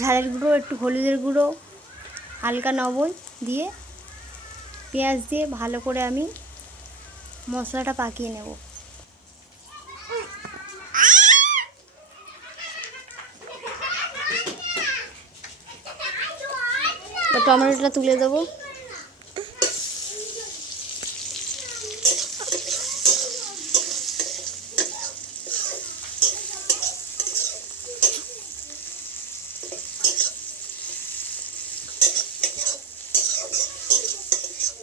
ঝালের গুঁড়ো, একটু হলুদের গুঁড়ো, হালকা লবণ দিয়ে পেঁয়াজ দিয়ে ভালো করে আমি মশলাটা পাকিয়ে নেব। টমেটোটা তুলে দেবো।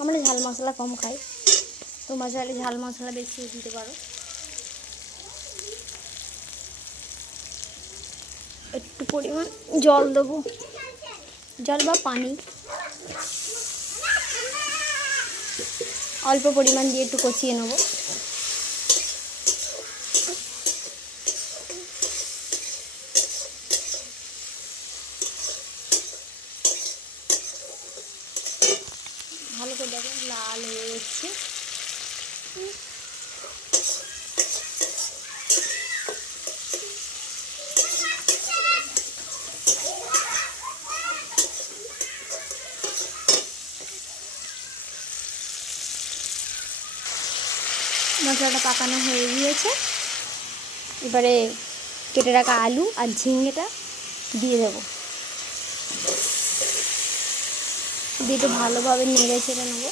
আমরা ঝাল মশলা কম খাই, তোমরা চাইলে ঝাল মশলা বেশি দিতে পারো। একটু পরিমাণ জল দেবো, জল বা পানি অল্প পরিমাণ দিয়ে একটু কষিয়ে নেব। ভালো করে দেখো লাল হয়ে যাচ্ছে। মশলাটা পাকানো হয়ে গিয়েছে, এবারে কেটে রাখা আলু আর ঝিঙেটা দিয়ে দেবো, দিয়ে একটু ভালোভাবে নেড়ে ছেড়ে নেবো।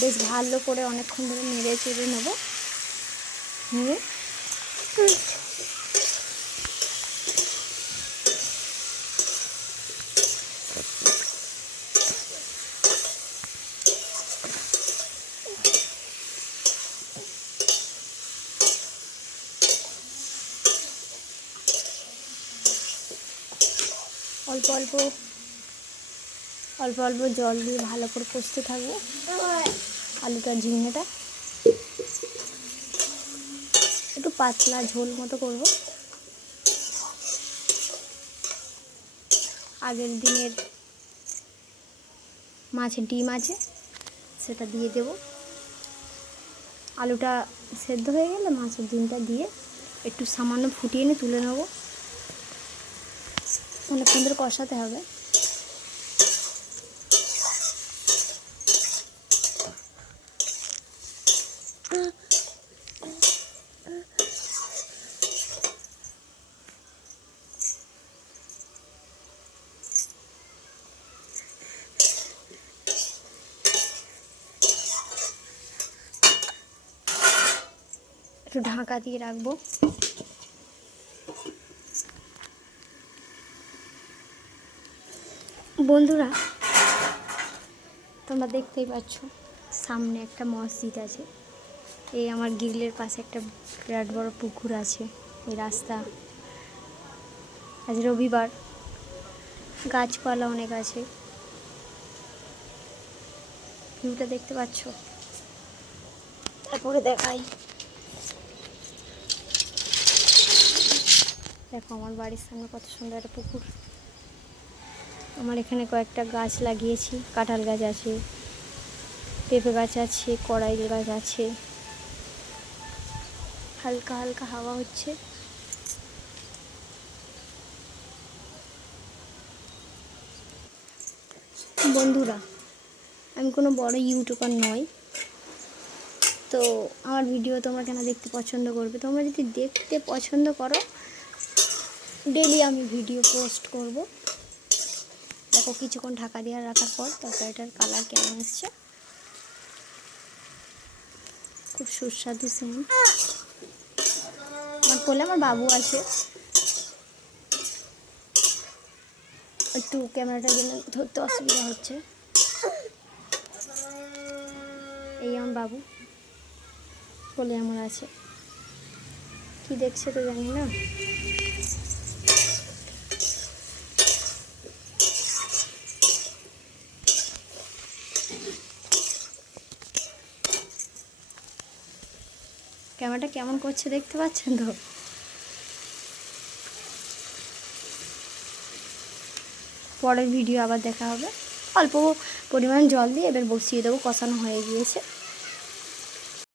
বেশ ভালো করে অনেকক্ষণ ধরে নেড়ে চেড়ে নেবো। নিয়ে অল্প অল্প অল্প অল্প জল দিয়ে ভালো করে কষতে থাকবো আলুটা ঝিঙেটা। একটু পাতলা ঝোল মতো করব। আগের দিনের মাছের ডিম আছে সেটা দিয়ে দেব। আলুটা সেদ্ধ হয়ে গেলে মাছের ডিমটা দিয়ে একটু সামান্য ফুটিয়ে নিয়ে তুলে নেব। অনেকক্ষণ ধরে কষাতে হবে। একটু ঢাকা দিয়ে রাখবো। বন্ধুরা তোমরা দেখতেই পাচ্ছ সামনে একটা মসজিদ আছে, এই আমার গ্রিলের পাশে একটা বিরাট বড় পুকুর আছে, এই রাস্তা। আজ রবিবার, গাছপালা অনেক আছে, ভিউটা দেখতে পাচ্ছ। তারপরে দেখাই, দেখো আমার বাড়ির সামনে কত সুন্দর একটা পুকুর। আমার এখানে কয়েকটা গাছ লাগিয়েছি, কাঁঠাল গাছ আছে, পেঁপে গাছ আছে, কড়াইল গাছ আছে। হালকা হালকা হাওয়া হচ্ছে। বন্ধুরা আমি কোনো বড় ইউটিউবার নই, তো আমার ভিডিও তোমরা কেন দেখতে পছন্দ করবে? তোমরা যদি দেখতে পছন্দ করো ডেলি আমি ভিডিও পোস্ট করব। দেখো কিছুক্ষণ ঢাকা দিয়ে রাখার পর তরকারিটার কালার কেমন এসছে, খুব সুস্বাদু সেন্ট। আমার কোলে আমার বাবু আছে, একটু ক্যামেরাটার জন্য ধরতে অসুবিধা হচ্ছে। এই আমার বাবু কোলে আমার আছে, কি দেখছে তো জানি না। ক্যামেরাটা কেমন করছে দেখতে পাচ্ছেন তো। পরের ভিডিও আবার দেখা হবে। অল্প পরিমাণ জল দিয়ে এবার বসিয়ে দেবো, কষানো হয়ে গিয়েছে।